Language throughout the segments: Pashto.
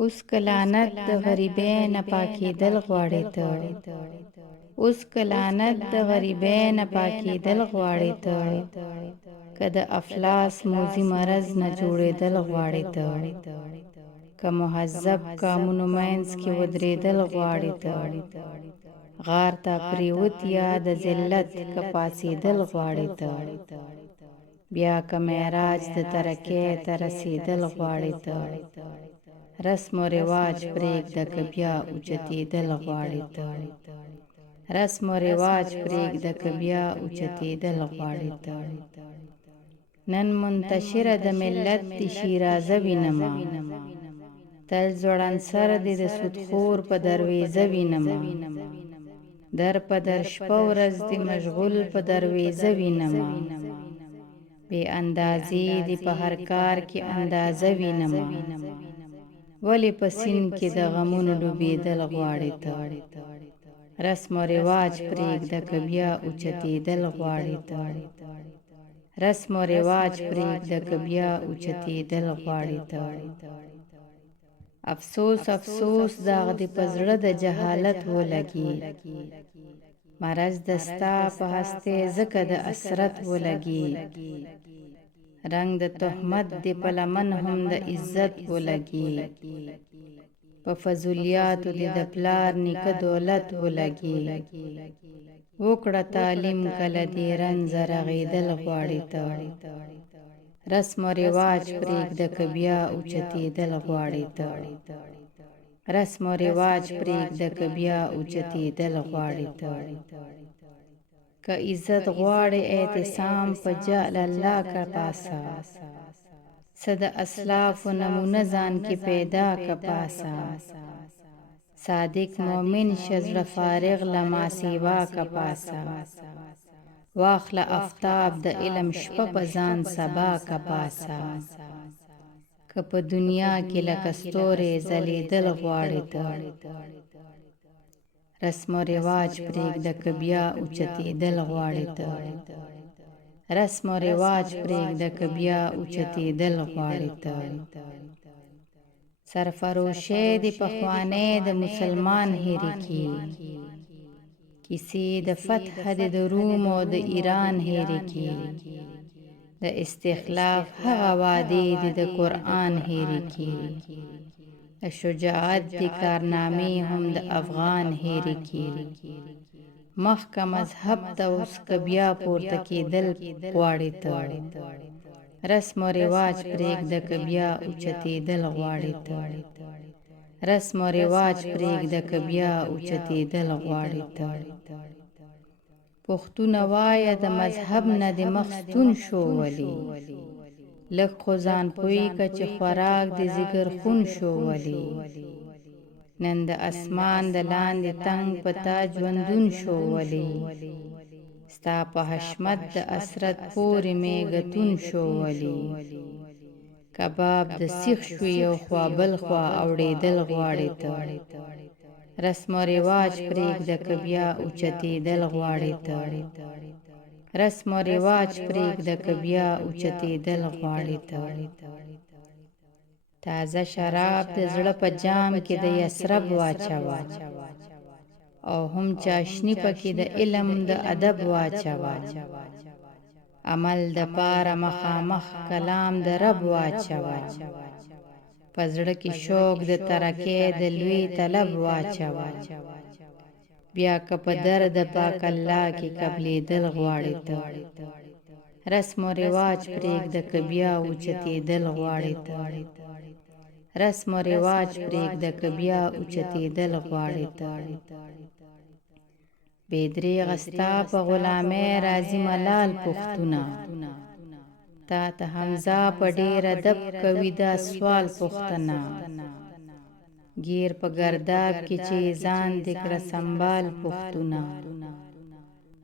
اوس که لعنت د غریبۍ نه پاکېدل غواړې ته، اوس که لعنت د غریبۍ نه پاکېدل غواړې ته، که د افلاس موذي مرض نه جوړېدل غواړې ته، که مهذب قامونو منځ کې ودرېدل غواړې ته، غار ته پریوت یا د ذلت که پاڅېدل غواړې ته، بیا که معراج د ترقۍ ته رسېدل غواړې ته، رسم و رواج پرېږده که بیا اوچتېدل غواړې ته، رسم و رواج پرېږده که بیا اوچتېدل غواړې ته. نن منتشره د ملت د شیرازه وینمه، تل ځوړند سر دې د سودخور په درویزه وینمه، در په در شپه ورځ دې مشغول په درویزه وینمه، بې اندازې دې په هر کار کې اندازه وینمه، ولې په سیند کې د غمونو ډوبېدل غواړې ته، رسم و رواج پرېږده که بیا اوچتېدل غواړې ته، رسم و رواج پرېږده که بیا اوچتېدل غواړې ته. افسوس افسوس داغ دې په زړه د جهالت ولګي، مرض د ستا په هستۍ ځکه د اسرت ولګي، رنګ د تهمت دې په لمن هم د عزت ولګي، په فضولیاتو دې د پلار نیکه دولت ولګي، وکړه تعلیم کله دې رنځه رغېدل غواړې ته، رسم و رواج پرېږده که بیا اوچتېدل غواړې ته، رسم و رواج پرېږده که بیا اوچتېدل غواړې ته. که عزت غواړې اعتصام په جعل الله که پاسه، څه د اسلافو نمونه ځان کې پیدا که پاسه، صادق مومن شه زړه فارغ له ماسیوا که پاسه، واخله افتاب د علم شپه په ځان سبا که پاسه، که په دنیا کې لکه ستوری ځلېدل غواړې ته، رسم و رواج پرېږده که بیا اوچتېدل غواړې ته، رسم و رواج پرېږده که بیا اوچتېدل غواړې ته. سرفروشۍ دې پخوانۍ د مسلمان هېرې کړي، کیسې د فتح دې د روم او د ایران هېرې کړي، د استخلاف هغه وعدې دې د قرآن هېرې کړي، د شجاعت دې کارنامې هم د افغان هېرې کړي، مخکه مذهب ته اوس که بیا پورته کېدل غواړې ته، رسم و رواج پرېږده که بیا اوچتېدل غواړې ته، رسم و رواج پرېږده که بیا اوچتېدل غواړې ته. پښتونه وایه د مذهب نه دې مخ ستون شو ولې، لږ خو ځان پوی که چې خوراک دې ځیګر خون شو ولې، نن د اسمان د لاندې تنګ په تا ژوندون شو ولې، ستا په حشمت د اسرت پورې مې ګتون شو ولې، کباب د سیخ شوې یو خوا بل خوا اوړېدل غواړې ته، رسم و رواج پرېږده که بیا اوچتېدل غواړې ته، رسم و رواج پرېږده که بیا اوچتېدل غواړې ته. تازه شراب د زړه په جام کې د یثرب واچوه، او هم چاشني پکې د علم د ادب واچوه، عمل د پاره مخامخ کلام د رب واچوه، په زړه کې شوق د ترقۍ د لوی طلب واچوه، بیا که په در د پاک الله کې قبلېدل غواړې ته، رسم و رواج پرېږده که بیا اوچتېدل غواړې ته، رسم و رواج پرېږده که بیا اوچتېدل غواړې ته. بې درېغه ستا په غلامۍ راځي ملال پښتونه، تا ته حمزه په ډېر ادب کوي دا سوال پوښتنه، ګیر په ګرداب کې چې ځان دې کړه سنبال پښتونه،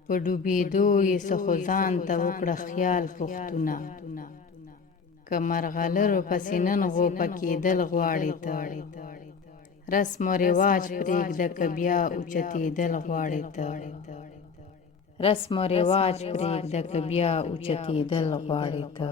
په ډوبېدو یې څه خو ځان ته وکړه خیال پښتونه، که مرغلرو پسې نن غوپه کېدل غواړې ته، رسم و رواج پرېږده که بیا اوچتېدل غواړې ته، رسم و رواج پرېږده که بیا اوچتېدل غواړې ته.